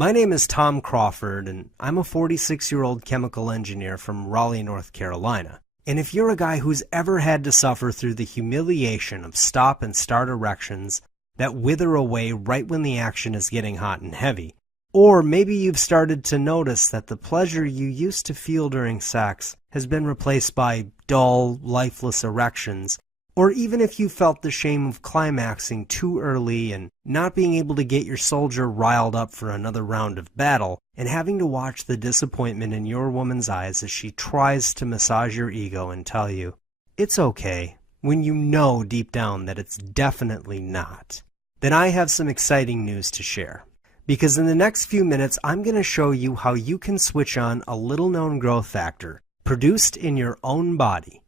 My name is Tom Crawford, and I'm a 46-year-old chemical engineer from Raleigh, North Carolina. And if you're a guy who's ever had to suffer through the humiliation of stop and start erections that wither away right when the action is getting hot and heavy, or maybe you've started to notice that the pleasure you used to feel during sex has been replaced by dull, lifeless erections, or even if you felt the shame of climaxing too early and not being able to get your soldier riled up for another round of battle, and having to watch the disappointment in your woman's eyes as she tries to massage your ego and tell you, it's okay, when you know deep down that it's definitely not, then I have some exciting news to share. Because in the next few minutes, I'm going to show you how you can switch on a little-known growth factor produced in your own body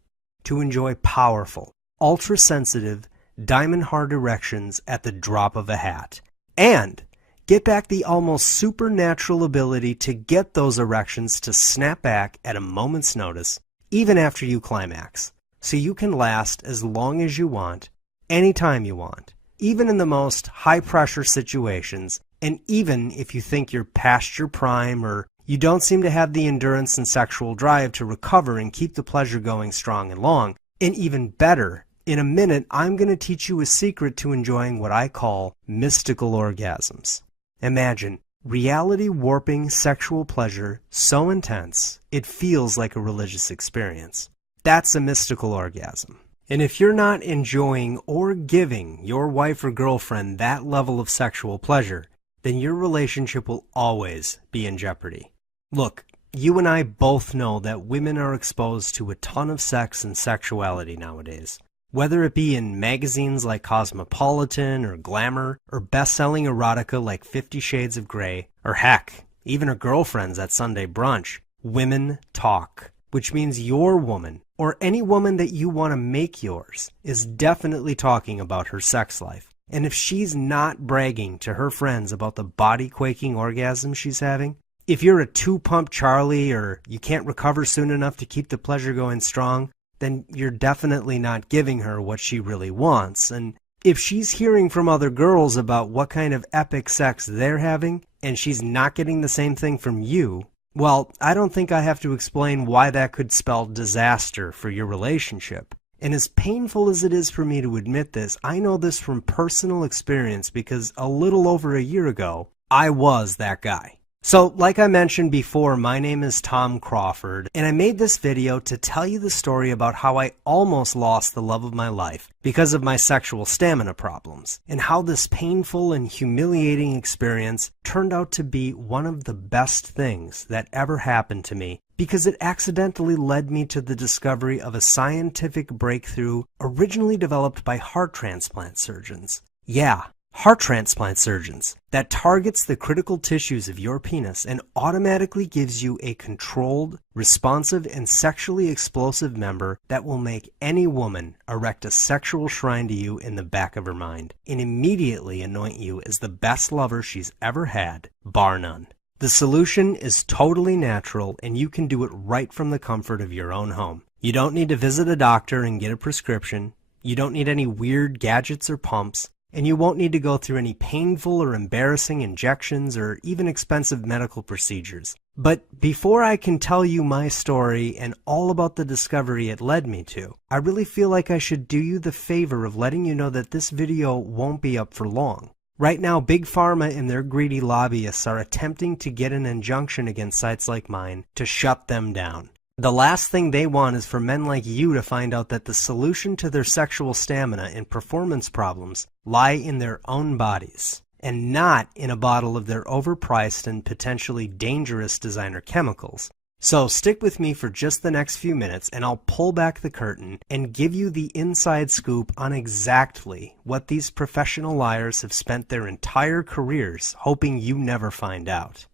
to enjoy powerful, ultra-sensitive, diamond-hard erections at the drop of a hat, and get back the almost supernatural ability to get those erections to snap back at a moment's notice, even after you climax, so you can last as long as you want, anytime you want, even in the most high-pressure situations, and even if you think you're past your prime or you don't seem to have the endurance and sexual drive to recover and keep the pleasure going strong and long. And even better, in a minute, I'm going to teach you a secret to enjoying what I call mystical orgasms. Imagine reality warping sexual pleasure so intense it feels like a religious experience. That's a mystical orgasm. And if you're not enjoying or giving your wife or girlfriend that level of sexual pleasure, then your relationship will always be in jeopardy. Look, you and I both know that women are exposed to a ton of sex and sexuality nowadays. Whether it be in magazines like Cosmopolitan or Glamour, or best-selling erotica like 50 Shades of Grey, or heck, even her girlfriends at Sunday brunch, women talk. Which means your woman, or any woman that you want to make yours, is definitely talking about her sex life. And if she's not bragging to her friends about the body-quaking orgasm she's having, if you're a two-pump Charlie or you can't recover soon enough to keep the pleasure going strong, then you're definitely not giving her what she really wants. And if she's hearing from other girls about what kind of epic sex they're having, and she's not getting the same thing from you, well, I don't think I have to explain why that could spell disaster for your relationship. And as painful as it is for me to admit this, I know this from personal experience because a little over a year ago, I was that guy. So, like I mentioned before, my name is Tom Crawford, and I made this video to tell you the story about how I almost lost the love of my life because of my sexual stamina problems, and how this painful and humiliating experience turned out to be one of the best things that ever happened to me, because it accidentally led me to the discovery of a scientific breakthrough originally developed by heart transplant surgeons. Yeah, heart transplant surgeons, that targets the critical tissues of your penis and automatically gives you a controlled, responsive, and sexually explosive member that will make any woman erect a sexual shrine to you in the back of her mind and immediately anoint you as the best lover she's ever had, bar none. The solution is totally natural, and you can do it right from the comfort of your own home. You don't need to visit a doctor and get a prescription. You don't need any weird gadgets or pumps. And you won't need to go through any painful or embarrassing injections or even expensive medical procedures. But before I can tell you my story and all about the discovery it led me to, I really feel like I should do you the favor of letting you know that this video won't be up for long. Right now, Big Pharma and their greedy lobbyists are attempting to get an injunction against sites like mine to shut them down. The last thing they want is for men like you to find out that the solution to their sexual stamina and performance problems lie in their own bodies, and not in a bottle of their overpriced and potentially dangerous designer chemicals. So stick with me for just the next few minutes and I'll pull back the curtain and give you the inside scoop on exactly what these professional liars have spent their entire careers hoping you never find out.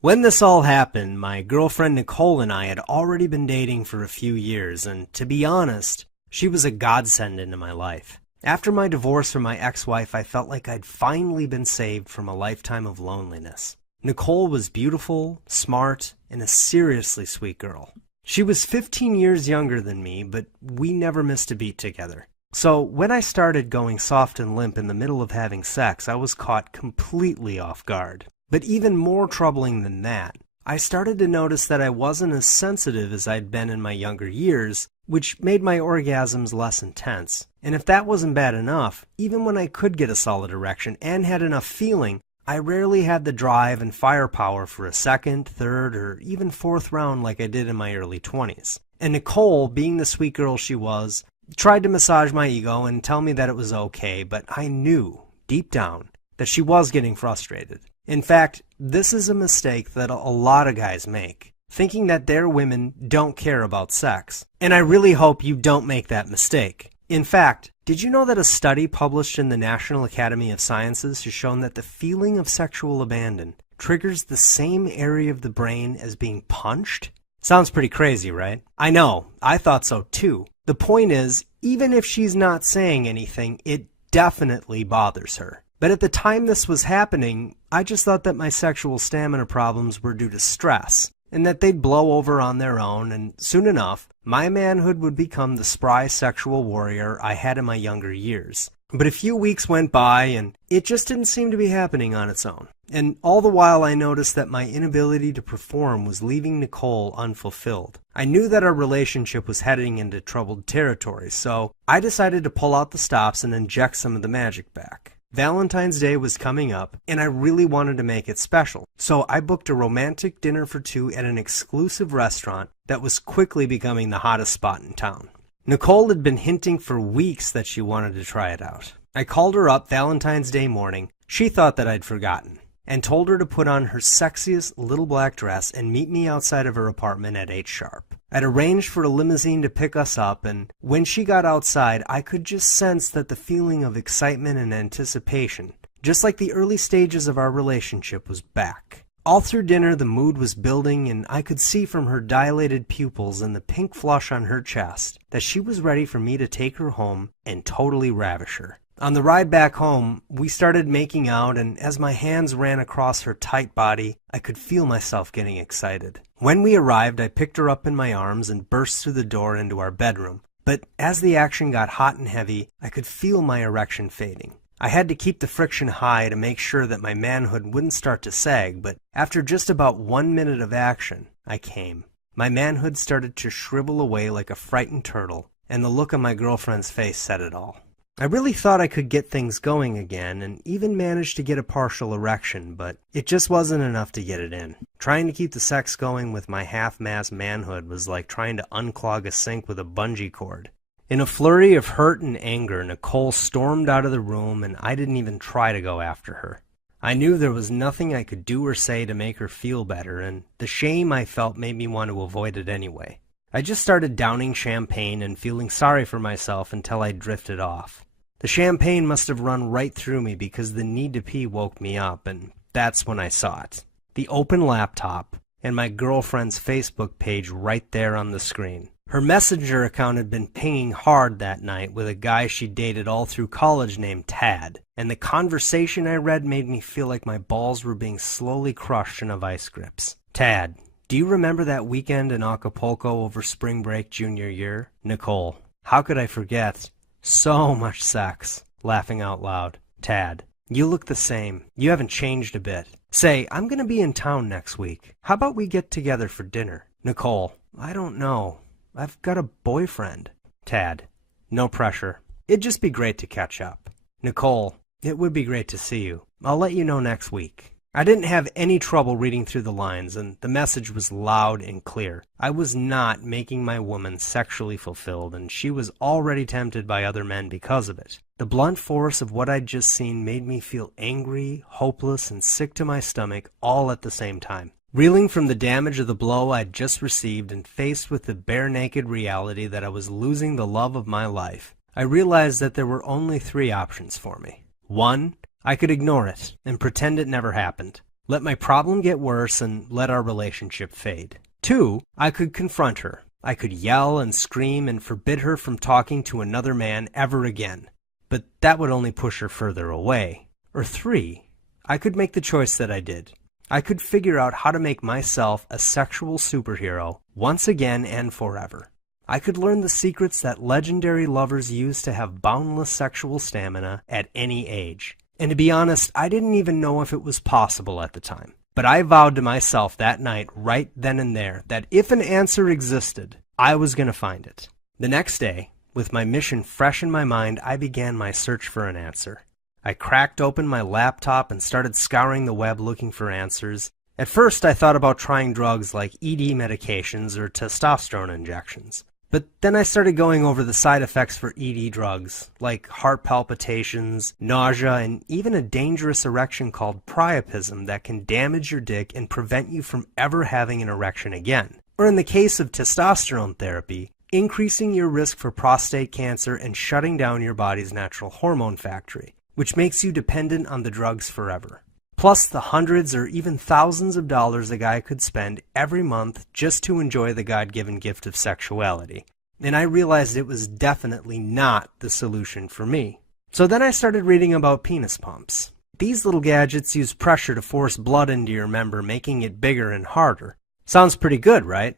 When this all happened, my girlfriend Nicole and I had already been dating for a few years, and to be honest, she was a godsend into my life. After my divorce from my ex-wife, I felt like I'd finally been saved from a lifetime of loneliness. Nicole was beautiful, smart, and a seriously sweet girl. She was 15 years younger than me, but we never missed a beat together. So when I started going soft and limp in the middle of having sex, I was caught completely off guard. But even more troubling than that, I started to notice that I wasn't as sensitive as I'd been in my younger years, which made my orgasms less intense. And if that wasn't bad enough, even when I could get a solid erection and had enough feeling, I rarely had the drive and firepower for a second, third, or even fourth round like I did in my early 20s. And Nicole, being the sweet girl she was, tried to massage my ego and tell me that it was okay, but I knew, deep down, that she was getting frustrated. In fact, this is a mistake that a lot of guys make, thinking that their women don't care about sex. And I really hope you don't make that mistake. In fact, did you know that a study published in the National Academy of Sciences has shown that the feeling of sexual abandon triggers the same area of the brain as being punched? Sounds pretty crazy, right? I know, I thought so too. The point is, even if she's not saying anything, it definitely bothers her. But at the time this was happening, I just thought that my sexual stamina problems were due to stress, and that they'd blow over on their own, and soon enough, my manhood would become the spry sexual warrior I had in my younger years. But a few weeks went by, and it just didn't seem to be happening on its own. And all the while I noticed that my inability to perform was leaving Nicole unfulfilled. I knew that our relationship was heading into troubled territory, so I decided to pull out the stops and inject some of the magic back. Valentine's Day was coming up, and I really wanted to make it special. So I booked a romantic dinner for two at an exclusive restaurant that was quickly becoming the hottest spot in town. Nicole had been hinting for weeks that she wanted to try it out. I called her up Valentine's Day morning. She thought that I'd forgotten, and told her to put on her sexiest little black dress and meet me outside of her apartment at 8 sharp. I'd arranged for a limousine to pick us up, and when she got outside, I could just sense that the feeling of excitement and anticipation, just like the early stages of our relationship, was back. All through dinner, the mood was building, and I could see from her dilated pupils and the pink flush on her chest that she was ready for me to take her home and totally ravish her. On the ride back home, we started making out, and as my hands ran across her tight body, I could feel myself getting excited. When we arrived, I picked her up in my arms and burst through the door into our bedroom. But as the action got hot and heavy, I could feel my erection fading. I had to keep the friction high to make sure that my manhood wouldn't start to sag, but after just about 1 minute of action, I came. My manhood started to shrivel away like a frightened turtle, and the look on my girlfriend's face said it all. I really thought I could get things going again, and even managed to get a partial erection, but it just wasn't enough to get it in. Trying to keep the sex going with my half-mast manhood was like trying to unclog a sink with a bungee cord. In a flurry of hurt and anger, Nicole stormed out of the room, and I didn't even try to go after her. I knew there was nothing I could do or say to make her feel better, and the shame I felt made me want to avoid it anyway. I just started downing champagne and feeling sorry for myself until I drifted off. The champagne must have run right through me because the need to pee woke me up, and that's when I saw it. The open laptop and my girlfriend's Facebook page right there on the screen. Her Messenger account had been pinging hard that night with a guy she dated all through college named Tad, and the conversation I read made me feel like my balls were being slowly crushed in a vice grips. Tad: do you remember that weekend in Acapulco over spring break junior year? Nicole: how could I forget? So much sex. Laughing out loud. Tad: you look the same. You haven't changed a bit. Say, I'm gonna be in town next week. How about we get together for dinner? Nicole: I don't know. I've got a boyfriend. Tad: no pressure. It'd just be great to catch up. Nicole: it would be great to see you. I'll let you know next week. I didn't have any trouble reading through the lines, and the message was loud and clear. I was not making my woman sexually fulfilled, and she was already tempted by other men because of it. The blunt force of what I'd just seen made me feel angry, hopeless, and sick to my stomach all at the same time. Reeling from the damage of the blow I'd just received and faced with the bare-naked reality that I was losing the love of my life, I realized that there were only 3 options for me. 1, I could ignore it and pretend it never happened. Let my problem get worse and let our relationship fade. 2, I could confront her. I could yell and scream and forbid her from talking to another man ever again. But that would only push her further away. Or 3, I could make the choice that I did. I could figure out how to make myself a sexual superhero once again and forever. I could learn the secrets that legendary lovers use to have boundless sexual stamina at any age. And to be honest, I didn't even know if it was possible at the time. But I vowed to myself that night, right then and there, that if an answer existed, I was going to find it. The next day, with my mission fresh in my mind, I began my search for an answer. I cracked open my laptop and started scouring the web looking for answers. At first, I thought about trying drugs like ED medications or testosterone injections. But then I started going over the side effects for ED drugs, like heart palpitations, nausea, and even a dangerous erection called priapism that can damage your dick and prevent you from ever having an erection again. Or in the case of testosterone therapy, increasing your risk for prostate cancer and shutting down your body's natural hormone factory, which makes you dependent on the drugs forever. Plus the hundreds or even thousands of dollars a guy could spend every month just to enjoy the God-given gift of sexuality. And I realized it was definitely not the solution for me. So then I started reading about penis pumps. These little gadgets use pressure to force blood into your member, making it bigger and harder. Sounds pretty good, right?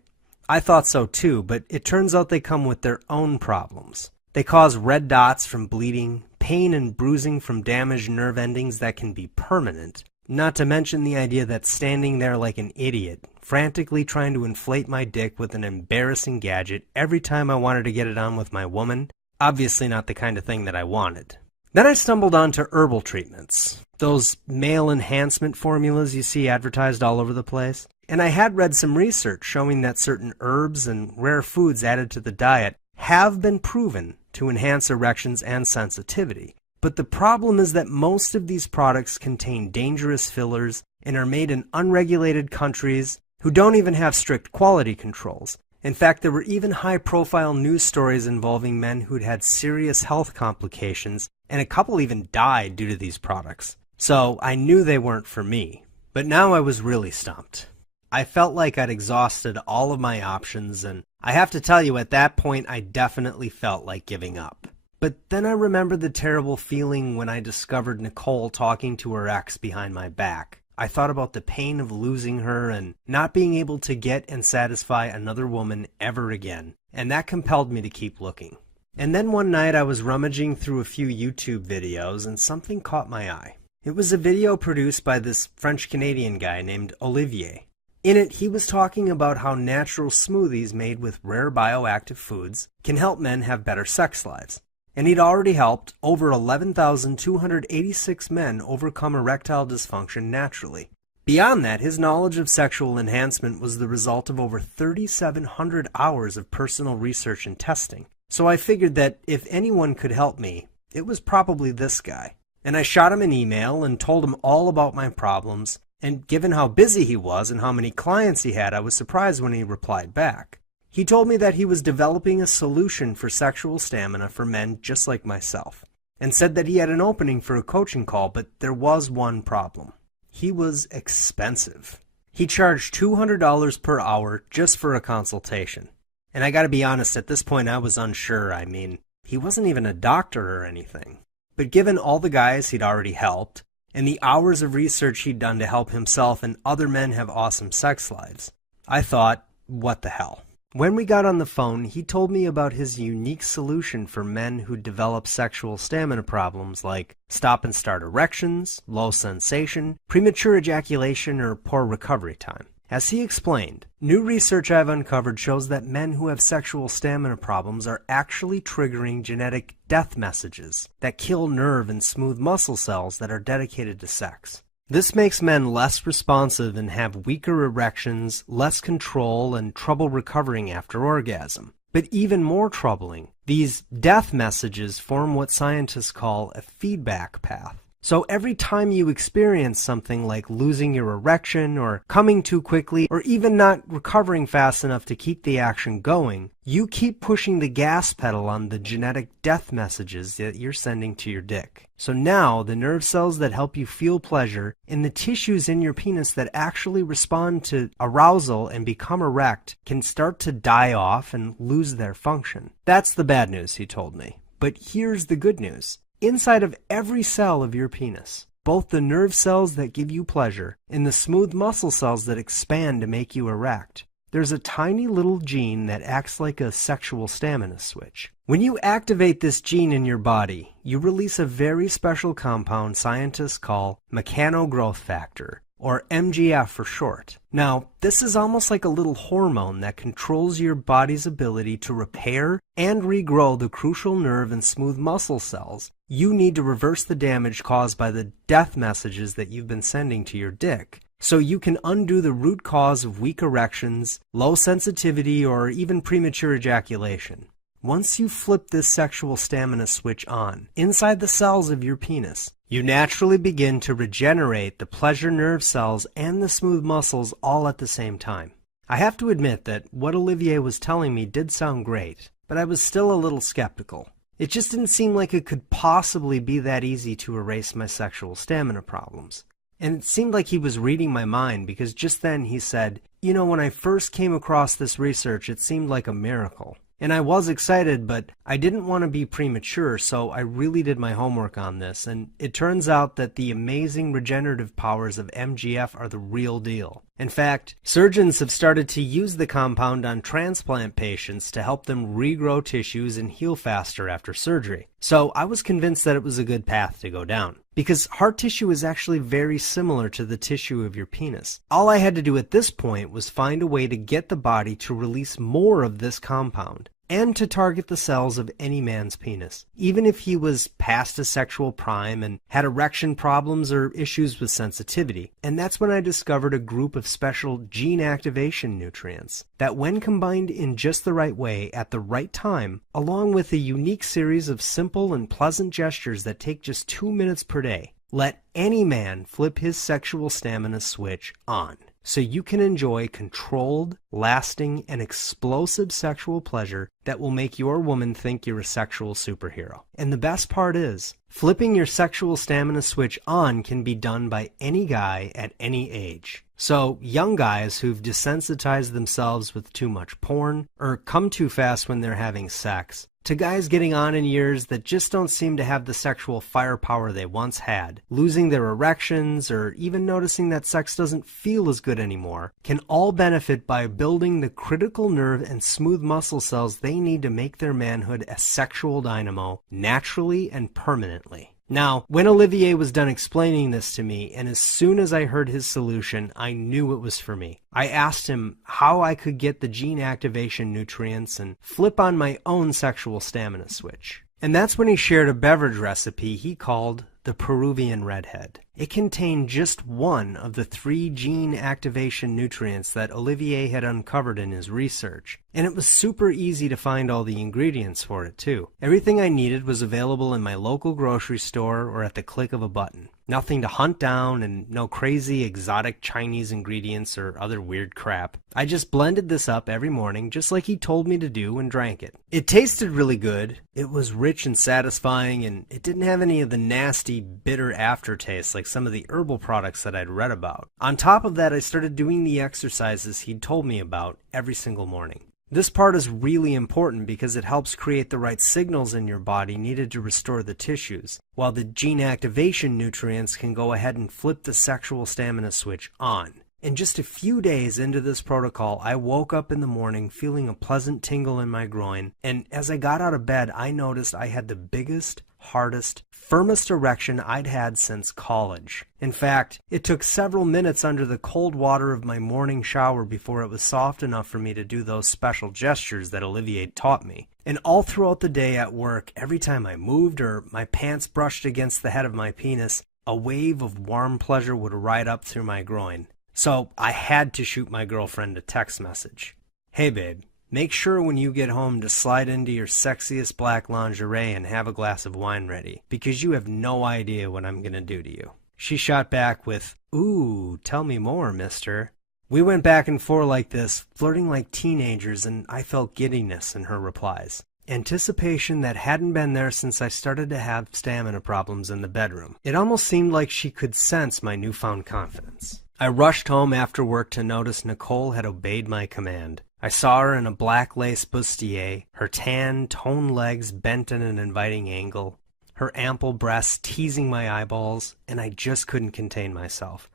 I thought so too, but it turns out they come with their own problems. They cause red dots from bleeding, pain and bruising from damaged nerve endings that can be permanent. Not to mention the idea that standing there like an idiot, frantically trying to inflate my dick with an embarrassing gadget every time I wanted to get it on with my woman, obviously not the kind of thing that I wanted. Then I stumbled onto herbal treatments, those male enhancement formulas you see advertised all over the place. And I had read some research showing that certain herbs and rare foods added to the diet have been proven to enhance erections and sensitivity. But the problem is that most of these products contain dangerous fillers and are made in unregulated countries who don't even have strict quality controls. In fact, there were even high-profile news stories involving men who'd had serious health complications, and a couple even died due to these products. So I knew they weren't for me. But now I was really stumped. I felt like I'd exhausted all of my options, and I have to tell you, at that point, I definitely felt like giving up. But then I remembered the terrible feeling when I discovered Nicole talking to her ex behind my back. I thought about the pain of losing her and not being able to get and satisfy another woman ever again, and that compelled me to keep looking. And then one night I was rummaging through a few YouTube videos and something caught my eye. It was a video produced by this French-Canadian guy named Olivier. In it, he was talking about how natural smoothies made with rare bioactive foods can help men have better sex lives. And he'd already helped over 11,286 men overcome erectile dysfunction naturally. Beyond that, his knowledge of sexual enhancement was the result of over 3,700 hours of personal research and testing. So I figured that if anyone could help me, it was probably this guy. And I shot him an email and told him all about my problems, and given how busy he was and how many clients he had, I was surprised when he replied back. He told me that he was developing a solution for sexual stamina for men just like myself, and said that he had an opening for a coaching call, but there was one problem. He was expensive. He charged $200 per hour just for a consultation. And I gotta be honest, at this point I was unsure. I mean, he wasn't even a doctor or anything. But given all the guys he'd already helped, and the hours of research he'd done to help himself and other men have awesome sex lives, I thought, what the hell? When we got on the phone, he told me about his unique solution for men who develop sexual stamina problems like stop and start erections, low sensation, premature ejaculation, or poor recovery time. As he explained, new research I've uncovered shows that men who have sexual stamina problems are actually triggering genetic death messages that kill nerve and smooth muscle cells that are dedicated to sex. This makes men less responsive and have weaker erections, less control, and trouble recovering after orgasm. But even more troubling, these death messages form what scientists call a feedback path. So every time you experience something like losing your erection or coming too quickly or even not recovering fast enough to keep the action going, you keep pushing the gas pedal on the genetic death messages that you're sending to your dick. So now the nerve cells that help you feel pleasure and the tissues in your penis that actually respond to arousal and become erect can start to die off and lose their function. That's the bad news, he told me. But here's the good news. Inside of every cell of your penis, both the nerve cells that give you pleasure and the smooth muscle cells that expand to make you erect, there's a tiny little gene that acts like a sexual stamina switch. When you activate this gene in your body, you release a very special compound scientists call mechanogrowth factor, or MGF for short. Now, this is almost like a little hormone that controls your body's ability to repair and regrow the crucial nerve and smooth muscle cells you need to reverse the damage caused by the death messages that you've been sending to your dick, so you can undo the root cause of weak erections, low sensitivity, or even premature ejaculation. Once you flip this sexual stamina switch on, inside the cells of your penis, you naturally begin to regenerate the pleasure nerve cells and the smooth muscles all at the same time. I have to admit that what Olivier was telling me did sound great, but I was still a little skeptical. It just didn't seem like it could possibly be that easy to erase my sexual stamina problems. And it seemed like he was reading my mind, because just then he said, when I first came across this research, it seemed like a miracle. And I was excited, but I didn't want to be premature, so I really did my homework on this, and it turns out that the amazing regenerative powers of MGF are the real deal. In fact, surgeons have started to use the compound on transplant patients to help them regrow tissues and heal faster after surgery. So I was convinced that it was a good path to go down, because heart tissue is actually very similar to the tissue of your penis. All I had to do at this point was find a way to get the body to release more of this compound, and to target the cells of any man's penis, even if he was past his sexual prime and had erection problems or issues with sensitivity. And that's when I discovered a group of special gene activation nutrients that, when combined in just the right way at the right time, along with a unique series of simple and pleasant gestures that take just 2 minutes per day, let any man flip his sexual stamina switch on, so you can enjoy controlled, lasting, and explosive sexual pleasure that will make your woman think you're a sexual superhero. And the best part is, flipping your sexual stamina switch on can be done by any guy at any age. So, young guys who've desensitized themselves with too much porn, or come too fast when they're having sex, to guys getting on in years that just don't seem to have the sexual firepower they once had, losing their erections, or even noticing that sex doesn't feel as good anymore, can all benefit by building the critical nerve and smooth muscle cells they need to make their manhood a sexual dynamo naturally and permanently. Now, when Olivier was done explaining this to me, and as soon as I heard his solution, I knew it was for me. I asked him how I could get the gene activation nutrients and flip on my own sexual stamina switch. And that's when he shared a beverage recipe he called the Peruvian Redhead. It contained just one of the 3 gene activation nutrients that Olivier had uncovered in his research, and it was super easy to find all the ingredients for it too. Everything I needed was available in my local grocery store or at the click of a button. Nothing to hunt down, and no crazy exotic Chinese ingredients or other weird crap. I just blended this up every morning just like he told me to do and drank it. It tasted really good. It was rich and satisfying, and it didn't have any of the nasty, bitter aftertaste like some of the herbal products that I'd read about. On top of that, I started doing the exercises he'd told me about every single morning. This part is really important because it helps create the right signals in your body needed to restore the tissues, while the gene activation nutrients can go ahead and flip the sexual stamina switch on. And just a few days into this protocol, I woke up in the morning feeling a pleasant tingle in my groin, and as I got out of bed, I noticed I had the biggest, hardest, firmest erection I'd had since college. In fact, it took several minutes under the cold water of my morning shower before it was soft enough for me to do those special gestures that Olivier taught me. And all throughout the day at work, every time I moved or my pants brushed against the head of my penis, a wave of warm pleasure would ride up through my groin. So I had to shoot my girlfriend a text message. "Hey babe, make sure when you get home to slide into your sexiest black lingerie and have a glass of wine ready, because you have no idea what I'm gonna do to you." She shot back with, "Ooh, tell me more, mister." We went back and forth like this, flirting like teenagers, and I felt giddiness in her replies. Anticipation that hadn't been there since I started to have stamina problems in the bedroom. It almost seemed like she could sense my newfound confidence. I rushed home after work to notice Nicole had obeyed my command. I saw her in a black lace bustier, her tan, toned legs bent at an inviting angle, her ample breasts teasing my eyeballs, and I just couldn't contain myself.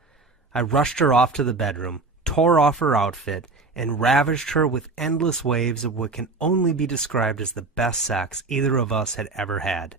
I rushed her off to the bedroom, tore off her outfit, and ravished her with endless waves of what can only be described as the best sex either of us had ever had.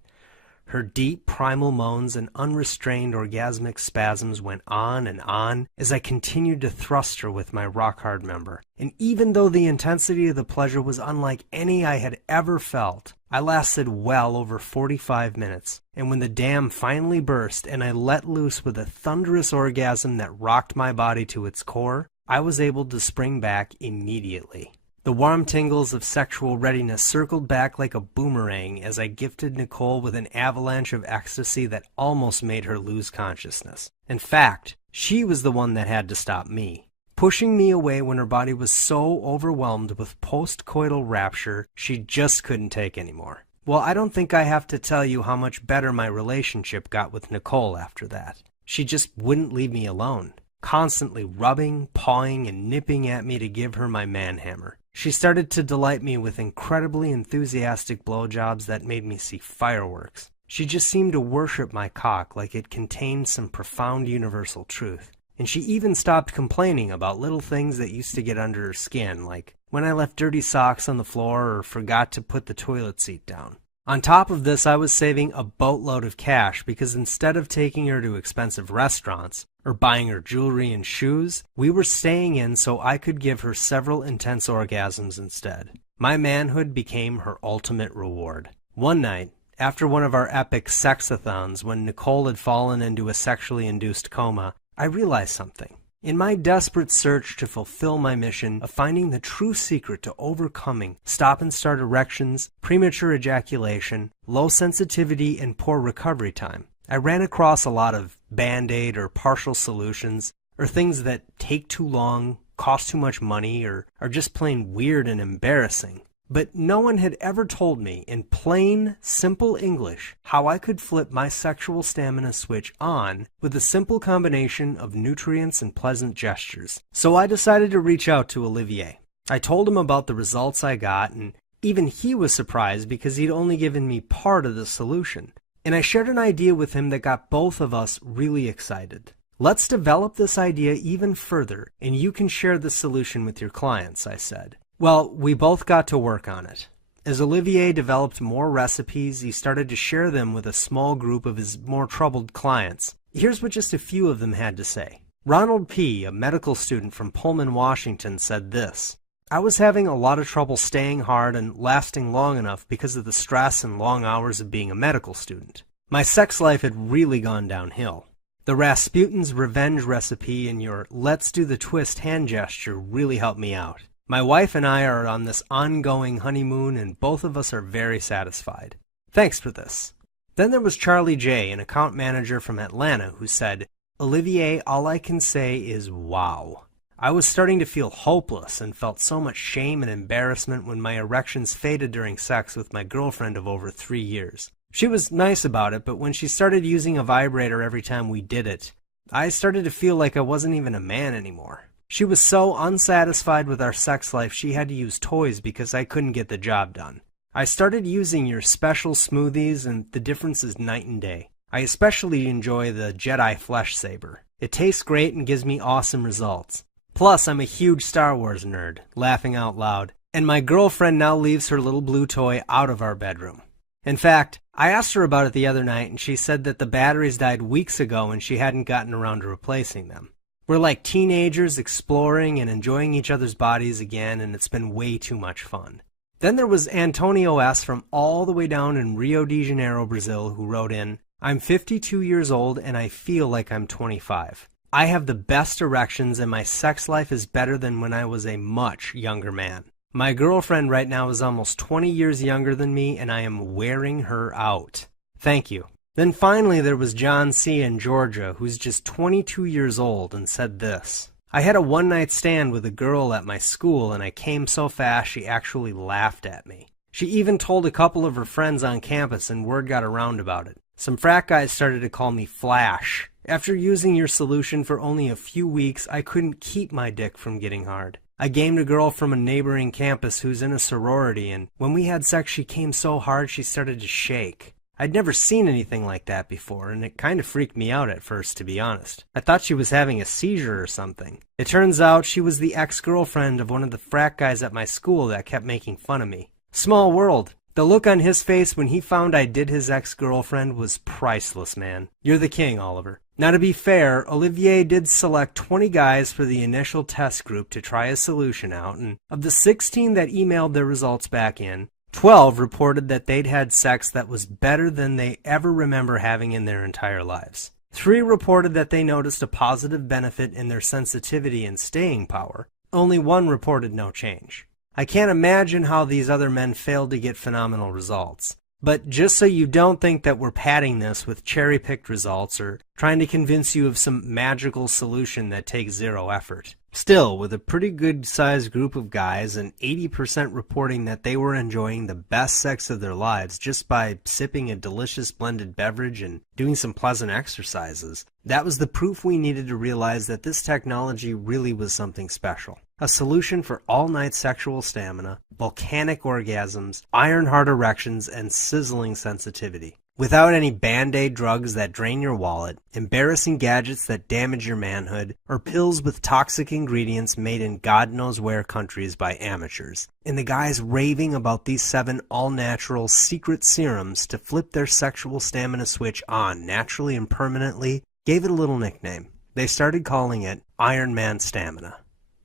Her deep primal moans and unrestrained orgasmic spasms went on and on as I continued to thrust her with my rock-hard member. And even though the intensity of the pleasure was unlike any I had ever felt, I lasted well over 45 minutes. And when the dam finally burst and I let loose with a thunderous orgasm that rocked my body to its core, I was able to spring back immediately. The warm tingles of sexual readiness circled back like a boomerang as I gifted Nicole with an avalanche of ecstasy that almost made her lose consciousness. In fact, she was the one that had to stop me, pushing me away when her body was so overwhelmed with post-coital rapture she just couldn't take anymore. Well, I don't think I have to tell you how much better my relationship got with Nicole after that. She just wouldn't leave me alone, constantly rubbing, pawing, and nipping at me to give her my manhammer. She started to delight me with incredibly enthusiastic blowjobs that made me see fireworks. She just seemed to worship my cock like it contained some profound universal truth. And she even stopped complaining about little things that used to get under her skin, like when I left dirty socks on the floor or forgot to put the toilet seat down. On top of this, I was saving a boatload of cash because instead of taking her to expensive restaurants or buying her jewelry and shoes, we were staying in so I could give her several intense orgasms instead. My manhood became her ultimate reward. One night, after one of our epic sexathons when Nicole had fallen into a sexually induced coma, I realized something. In my desperate search to fulfill my mission of finding the true secret to overcoming stop-and-start erections, premature ejaculation, low sensitivity, and poor recovery time, I ran across a lot of Band-Aid or partial solutions, or things that take too long, cost too much money, or are just plain weird and embarrassing. But no one had ever told me in plain, simple English how I could flip my sexual stamina switch on with a simple combination of nutrients and pleasant gestures. So I decided to reach out to Olivier. I told him about the results I got, and even he was surprised because he'd only given me part of the solution. And I shared an idea with him that got both of us really excited. Let's develop this idea even further, and you can share the solution with your clients, I said. Well, we both got to work on it. As Olivier developed more recipes, he started to share them with a small group of his more troubled clients. Here's what just a few of them had to say. Ronald P., a medical student from Pullman, Washington, said this: I was having a lot of trouble staying hard and lasting long enough because of the stress and long hours of being a medical student. My sex life had really gone downhill. The Rasputin's revenge recipe and your let's do the twist hand gesture really helped me out. My wife and I are on this ongoing honeymoon, and both of us are very satisfied. Thanks for this. Then there was Charlie J., an account manager from Atlanta, who said, Olivier, all I can say is wow. I was starting to feel hopeless and felt so much shame and embarrassment when my erections faded during sex with my girlfriend of over 3 years. She was nice about it, but when she started using a vibrator every time we did it, I started to feel like I wasn't even a man anymore. She was so unsatisfied with our sex life she had to use toys because I couldn't get the job done. I started using your special smoothies and the difference is night and day. I especially enjoy the Jedi Flesh Saber. It tastes great and gives me awesome results. Plus, I'm a huge Star Wars nerd, laughing out loud, and my girlfriend now leaves her little blue toy out of our bedroom. In fact, I asked her about it the other night and she said that the batteries died weeks ago and she hadn't gotten around to replacing them. We're like teenagers exploring and enjoying each other's bodies again, and it's been way too much fun. Then there was Antonio S. from all the way down in Rio de Janeiro, Brazil, who wrote in, I'm 52 years old and I feel like I'm 25. I have the best erections and my sex life is better than when I was a much younger man. My girlfriend right now is almost 20 years younger than me and I am wearing her out. Thank you. Then finally there was John C. in Georgia, who's just 22 years old, and said this. I had a one-night stand with a girl at my school, and I came so fast she actually laughed at me. She even told a couple of her friends on campus, and word got around about it. Some frat guys started to call me Flash. After using your solution for only a few weeks, I couldn't keep my dick from getting hard. I gamed a girl from a neighboring campus who's in a sorority, and when we had sex she came so hard she started to shake. I'd never seen anything like that before, and it kind of freaked me out at first, to be honest. I thought she was having a seizure or something. It turns out she was the ex-girlfriend of one of the frat guys at my school that kept making fun of me. Small world. The look on his face when he found I did his ex-girlfriend was priceless, man. You're the king, Oliver. Now, to be fair, Olivier did select 20 guys for the initial test group to try a solution out, and of the 16 that emailed their results back in, 12 reported that they'd had sex that was better than they ever remember having in their entire lives. 3 reported that they noticed a positive benefit in their sensitivity and staying power. Only 1 reported no change. I can't imagine how these other men failed to get phenomenal results. But just so you don't think that we're padding this with cherry-picked results or trying to convince you of some magical solution that takes 0 effort. Still, with a pretty good-sized group of guys and 80% reporting that they were enjoying the best sex of their lives just by sipping a delicious blended beverage and doing some pleasant exercises, that was the proof we needed to realize that this technology really was something special. A solution for all-night sexual stamina, volcanic orgasms, iron-hard erections, and sizzling sensitivity. Without any Band-Aid drugs that drain your wallet, embarrassing gadgets that damage your manhood, or pills with toxic ingredients made in God knows where countries by amateurs. And the guys raving about these 7 all-natural secret serums to flip their sexual stamina switch on naturally and permanently gave it a little nickname. They started calling it Iron Man Stamina,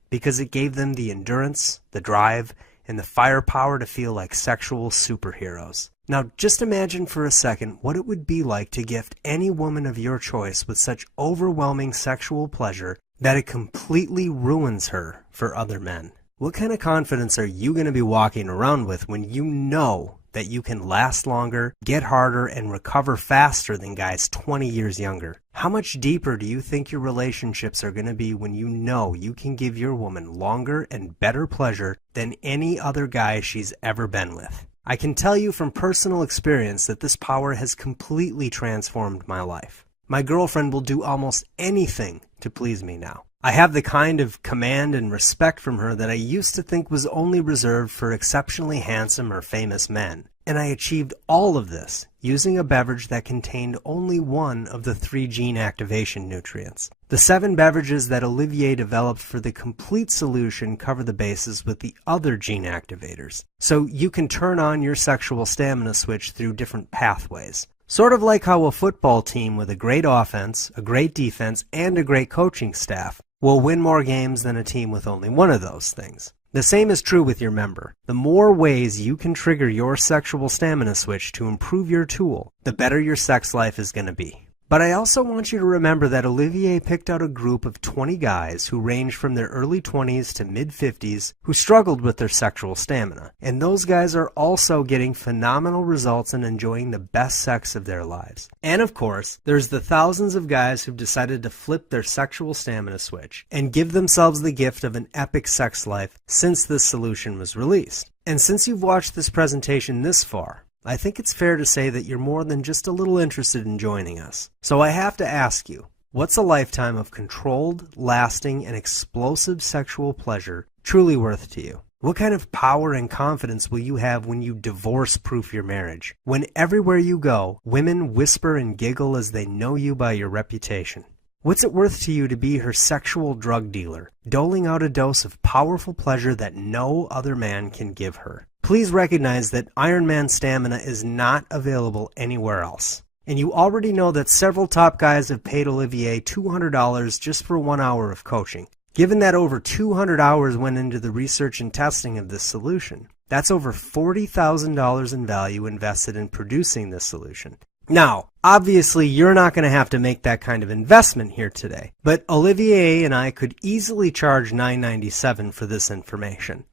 because it gave them the endurance, the drive, and the firepower to feel like sexual superheroes. Now, just imagine for a second what it would be like to gift any woman of your choice with such overwhelming sexual pleasure that it completely ruins her for other men. What kind of confidence are you going to be walking around with when you know that you can last longer, get harder, and recover faster than guys 20 years younger? How much deeper do you think your relationships are going to be when you know you can give your woman longer and better pleasure than any other guy she's ever been with? I can tell you from personal experience that this power has completely transformed my life. My girlfriend will do almost anything to please me now. I have the kind of command and respect from her that I used to think was only reserved for exceptionally handsome or famous men. And I achieved all of this using a beverage that contained only one of the 3 gene activation nutrients. The 7 beverages that Olivier developed for the complete solution cover the bases with the other gene activators. So you can turn on your sexual stamina switch through different pathways. Sort of like how a football team with a great offense, a great defense, and a great coaching staff will win more games than a team with only one of those things. The same is true with your member. The more ways you can trigger your sexual stamina switch to improve your tool, the better your sex life is going to be. But I also want you to remember that Olivier picked out a group of 20 guys who ranged from their early 20s to mid-50s who struggled with their sexual stamina. And those guys are also getting phenomenal results and enjoying the best sex of their lives. And of course, there's the thousands of guys who've decided to flip their sexual stamina switch and give themselves the gift of an epic sex life since this solution was released. And since you've watched this presentation this far, I think it's fair to say that you're more than just a little interested in joining us. So I have to ask you, what's a lifetime of controlled, lasting, and explosive sexual pleasure truly worth to you? What kind of power and confidence will you have when you divorce-proof your marriage? When everywhere you go, women whisper and giggle as they know you by your reputation? What's it worth to you to be her sexual drug dealer, doling out a dose of powerful pleasure that no other man can give her? Please recognize that Iron Man Stamina is not available anywhere else. And you already know that several top guys have paid Olivier $200 just for 1 hour of coaching. Given that over 200 hours went into the research and testing of this solution, that's over $40,000 in value invested in producing this solution. Now, obviously, you're not going to have to make that kind of investment here today, but Olivier and I could easily charge $9.97 for this information.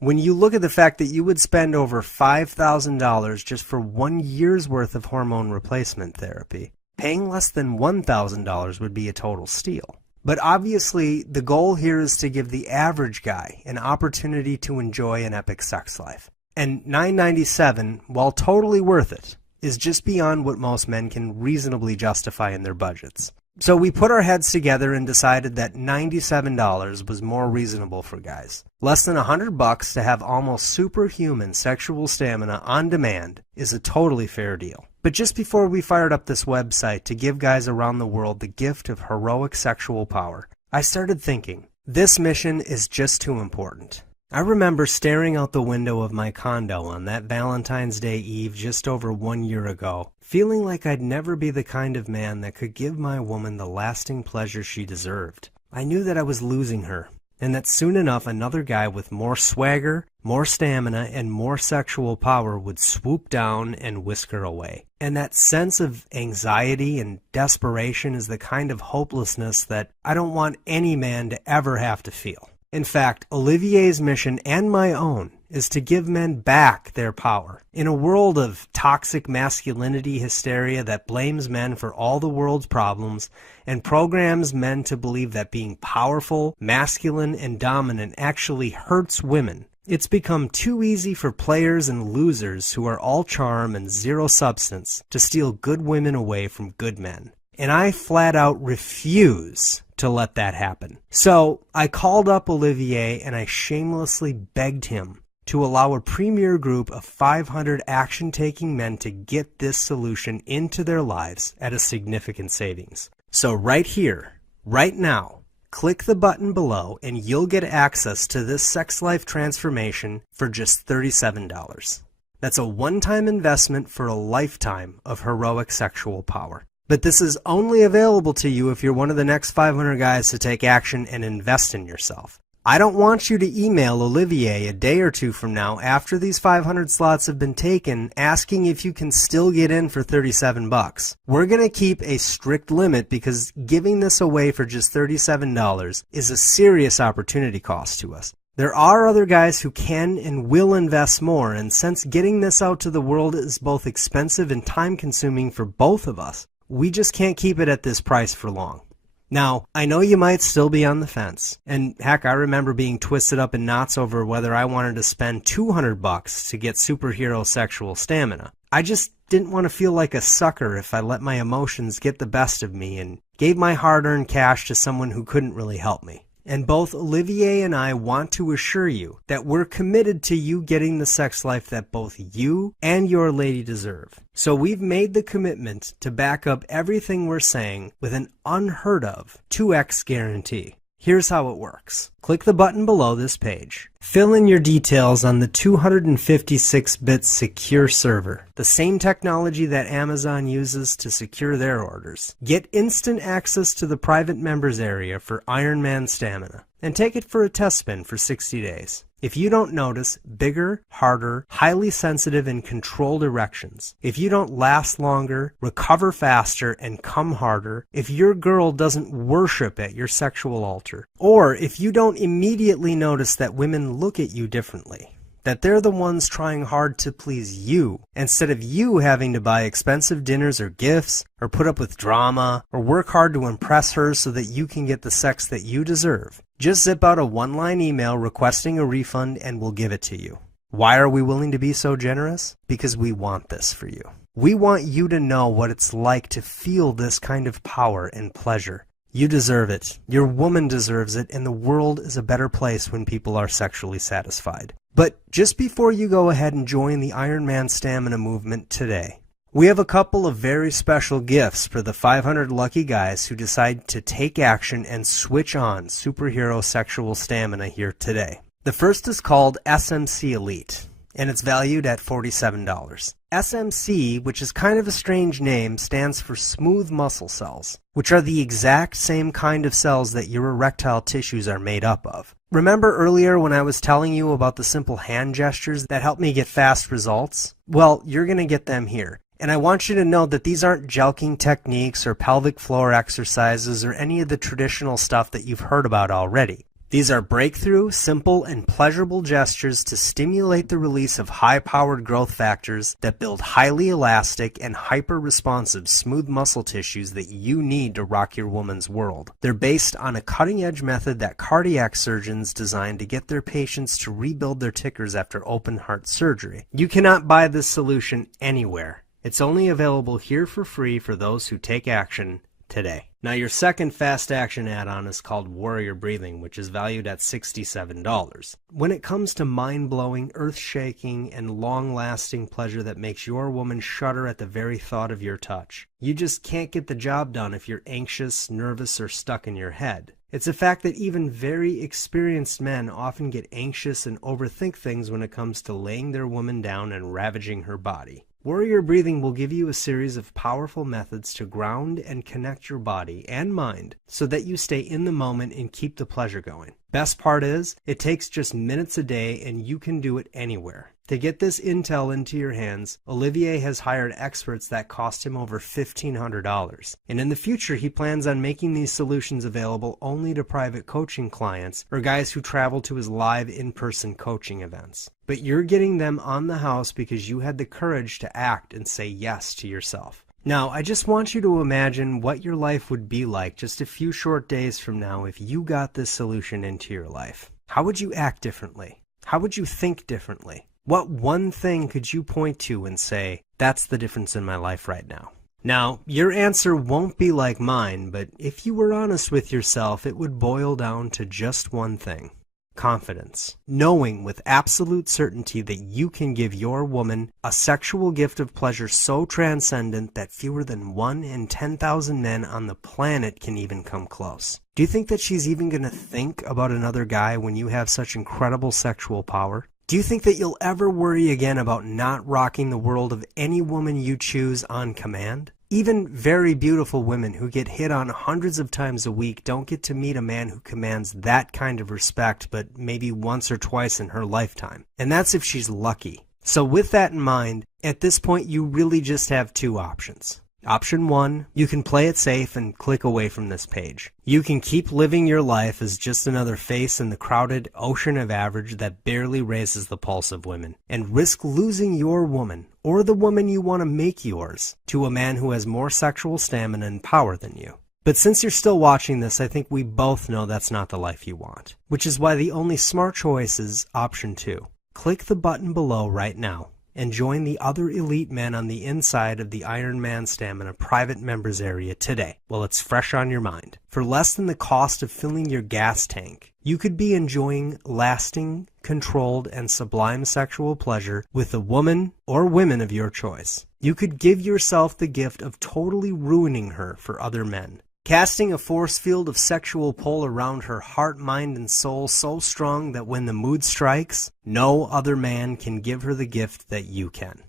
When you look at the fact that you would spend over $5,000 just for 1 year's worth of hormone replacement therapy, paying less than $1,000 would be a total steal. But obviously, the goal here is to give the average guy an opportunity to enjoy an epic sex life. And $9.97, while totally worth it, is just beyond what most men can reasonably justify in their budgets. So we put our heads together and decided that $97 was more reasonable for guys. Less than $100 to have almost superhuman sexual stamina on demand is a totally fair deal. But just before we fired up this website to give guys around the world the gift of heroic sexual power, I started thinking, this mission is just too important. I remember staring out the window of my condo on that Valentine's Day Eve just over 1 year ago, feeling like I'd never be the kind of man that could give my woman the lasting pleasure she deserved. I knew that I was losing her, and that soon enough another guy with more swagger, more stamina, and more sexual power would swoop down and whisk her away. And that sense of anxiety and desperation is the kind of hopelessness that I don't want any man to ever have to feel. In fact, Olivier's mission and my own is to give men back their power. In a world of toxic masculinity hysteria that blames men for all the world's problems and programs men to believe that being powerful, masculine, and dominant actually hurts women, it's become too easy for players and losers who are all charm and zero substance to steal good women away from good men. And I flat out refuse to let that happen. So I called up Olivier and I shamelessly begged him to allow a premier group of 500 action-taking men to get this solution into their lives at a significant savings. So right here, right now, click the button below and you'll get access to this sex life transformation for just $37. That's a one-time investment for a lifetime of heroic sexual power. But this is only available to you if you're one of the next 500 guys to take action and invest in yourself. I don't want you to email Olivier a day or two from now after these 500 slots have been taken asking if you can still get in for $37. We're going to keep a strict limit because giving this away for just $37 is a serious opportunity cost to us. There are other guys who can and will invest more, and since getting this out to the world is both expensive and time-consuming for both of us, we just can't keep it at this price for long. Now, I know you might still be on the fence, and heck, I remember being twisted up in knots over whether I wanted to spend $200 to get superhero sexual stamina. I just didn't want to feel like a sucker if I let my emotions get the best of me and gave my hard-earned cash to someone who couldn't really help me. And both Olivier and I want to assure you that we're committed to you getting the sex life that both you and your lady deserve. So we've made the commitment to back up everything we're saying with an unheard of 2x guarantee. Here's how it works. Click the button below this page. Fill in your details on the 256-bit secure server, the same technology that Amazon uses to secure their orders. Get instant access to the private members area for Iron Man Stamina, and take it for a test spin for 60 days. If you don't notice bigger, harder, highly sensitive, and controlled erections, if you don't last longer, recover faster, and come harder, if your girl doesn't worship at your sexual altar, or if you don't immediately notice that women look at you differently, that they're the ones trying hard to please you, instead of you having to buy expensive dinners or gifts, or put up with drama, or work hard to impress her so that you can get the sex that you deserve, just zip out a one-line email requesting a refund and we'll give it to you. Why are we willing to be so generous? Because we want this for you. We want you to know what it's like to feel this kind of power and pleasure. You deserve it. Your woman deserves it, and the world is a better place when people are sexually satisfied. But just before you go ahead and join the Iron Man Stamina movement today, we have a couple of very special gifts for the 500 lucky guys who decide to take action and switch on superhero sexual stamina here today. The first is called SMC Elite, and it's valued at $47. SMC, which is kind of a strange name, stands for smooth muscle cells, which are the exact same kind of cells that your erectile tissues are made up of. Remember earlier when I was telling you about the simple hand gestures that help me get fast results? Well, you're going to get them here. And I want you to know that these aren't jelqing techniques or pelvic floor exercises or any of the traditional stuff that you've heard about already. These are breakthrough, simple, and pleasurable gestures to stimulate the release of high-powered growth factors that build highly elastic and hyper-responsive smooth muscle tissues that you need to rock your woman's world. They're based on a cutting-edge method that cardiac surgeons designed to get their patients to rebuild their tickers after open-heart surgery. You cannot buy this solution anywhere. It's only available here for free for those who take action today. Now, your second fast action add-on is called Warrior Breathing, which is valued at $67. When it comes to mind-blowing, earth-shaking, and long-lasting pleasure that makes your woman shudder at the very thought of your touch, you just can't get the job done if you're anxious, nervous, or stuck in your head. It's a fact that even very experienced men often get anxious and overthink things when it comes to laying their woman down and ravaging her body. Warrior Breathing will give you a series of powerful methods to ground and connect your body and mind so that you stay in the moment and keep the pleasure going. Best part is, it takes just minutes a day and you can do it anywhere. To get this intel into your hands, Olivier has hired experts that cost him over $1,500. And in the future, he plans on making these solutions available only to private coaching clients or guys who travel to his live in-person coaching events. But you're getting them on the house because you had the courage to act and say yes to yourself. Now, I just want you to imagine what your life would be like just a few short days from now if you got this solution into your life. How would you act differently? How would you think differently? What one thing could you point to and say, that's the difference in my life right now? Now, your answer won't be like mine, but if you were honest with yourself, it would boil down to just one thing. Confidence. Knowing with absolute certainty that you can give your woman a sexual gift of pleasure so transcendent that fewer than 1 in 10,000 men on the planet can even come close. Do you think that she's even going to think about another guy when you have such incredible sexual power? Do you think that you'll ever worry again about not rocking the world of any woman you choose on command? Even very beautiful women who get hit on hundreds of times a week don't get to meet a man who commands that kind of respect but maybe once or twice in her lifetime. And that's if she's lucky. So with that in mind, at this point you really just have two options. Option 1, you can play it safe and click away from this page. You can keep living your life as just another face in the crowded ocean of average that barely raises the pulse of women, and risk losing your woman, or the woman you want to make yours, to a man who has more sexual stamina and power than you. But since you're still watching this, I think we both know that's not the life you want, which is why the only smart choice is option 2. Click the button below right now and join the other elite men on the inside of the Iron Man Stamina private members area today while it's fresh on your mind. For less than the cost of filling your gas tank, you could be enjoying lasting, controlled, and sublime sexual pleasure with a woman or women of your choice. You could give yourself the gift of totally ruining her for other men, casting a force field of sexual pull around her heart, mind, and soul so strong that when the mood strikes, no other man can give her the gift that you can.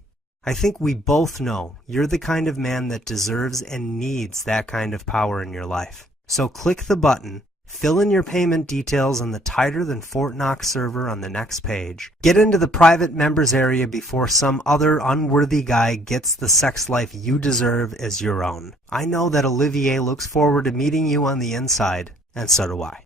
I think we both know you're the kind of man that deserves and needs that kind of power in your life. So click the button, fill in your payment details on the Tighter Than Fort Knox server on the next page, get into the private members area before some other unworthy guy gets the sex life you deserve as your own. I know that Olivier looks forward to meeting you on the inside, and so do I.